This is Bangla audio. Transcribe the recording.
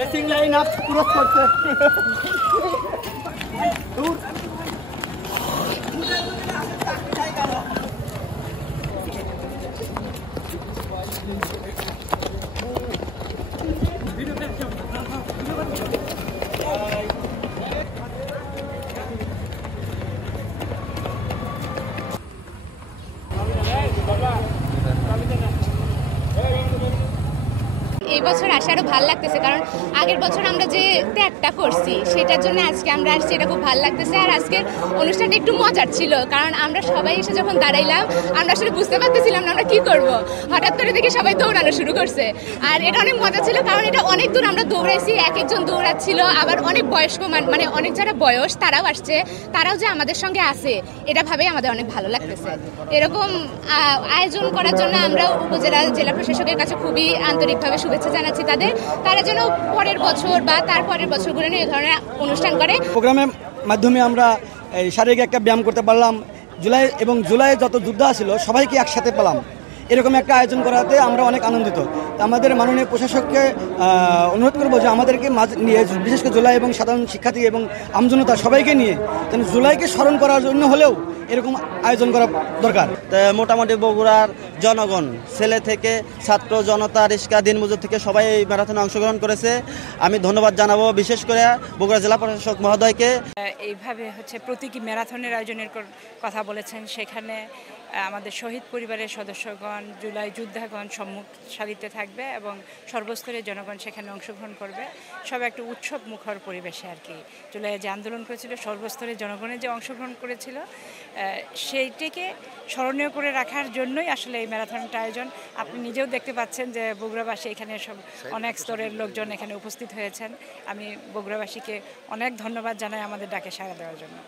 রেসিং লাইন আপ ক্রস করছে। এই বছর আসে আরো ভালো লাগতেছে, কারণ আগের বছর আমরা যে ত্যাগটা করছি সেটার জন্য আজকে আমরা আসছি, এটা খুব ভালো লাগতেছে। আর আজকের অনুষ্ঠানটা একটু মজার ছিল, কারণ আমরা সবাই এসে যখন দাঁড়াইলাম আমরা আসলে বুঝতে পারতেছিলাম না আমরা কি করব। হঠাৎ করে দেখি সবাই দৌড়ানো শুরু করছে, আর এটা অনেক মজা ছিল, কারণ এটা অনেক দূর আমরা দৌড়াইছি, এক একজন দৌড়াচ্ছিল, আবার অনেক বয়স্ক মানে অনেক যারা বয়স তারাও আসছে, তারাও যে আমাদের সঙ্গে আছে এটা ভাবেই আমাদের অনেক ভালো লাগতেছে। এরকম আয়োজন করার জন্য আমরা উপজেলা জেলা প্রশাসকের কাছে খুবই আন্তরিকভাবে শুভেচ্ছা জানাচ্ছি তাদের। তারা যেন পরের বছর বা তার পরের বছরগুলো নিয়ে এই ধরনের অনুষ্ঠান করে। প্রোগ্রামের মাধ্যমে আমরা এই শারীরিক একটা ব্যায়াম করতে পারলাম। জুলাই যত যোদ্ধা ছিল সবাইকে একসাথে পেলাম, এরকম একটা আয়োজন করাতে আমরা অনেক আনন্দিত। আমাদের মাননীয় প্রশাসককে অনুরোধ করবো যে আমাদেরকে নিয়ে, বিশেষ করে জুলাই এবং সাধারণ শিক্ষার্থী এবং আমজনতা সবাইকে নিয়ে যেন জুলাইকে স্মরণ করার জন্য হলেও এরকম আয়োজন করা দরকার। মোটামুটি বগুড়ার জনগণ, ছেলে থেকে ছাত্র জনতা, রিক্সা, দিনমজুর থেকে সবাই এই ম্যারাথনে অংশগ্রহণ করেছে। আমি ধন্যবাদ জানাবো বিশেষ করে বগুড়া জেলা প্রশাসক মহোদয়কে। এইভাবে প্রতীকী ম্যারাথনের আয়োজনের কথা বলেছেন, সেখানে আমাদের শহীদ পরিবারের সদস্যগণ, জুলাই যোদ্ধাগণ সম্মুখ সারিতে থাকবে এবং সর্বস্তরের জনগণ সেখানে অংশগ্রহণ করবে। সব একটা উৎসব মুখর পরিবেশে আর কি। জুলাই যে আন্দোলন করেছিল, সর্বস্তরের জনগণের যে অংশগ্রহণ করেছিল, সেইটিকে স্মরণীয় করে রাখার জন্যই আসলে এই ম্যারাথনটা আয়োজন। আপনি নিজেও দেখতে পাচ্ছেন যে বগুড়াবাসী এখানে সব অনেক স্তরের লোকজন এখানে উপস্থিত হয়েছেন। আমি বগুড়াবাসীকে অনেক ধন্যবাদ জানাই আমাদের ডাকে সাড়া দেওয়ার জন্য।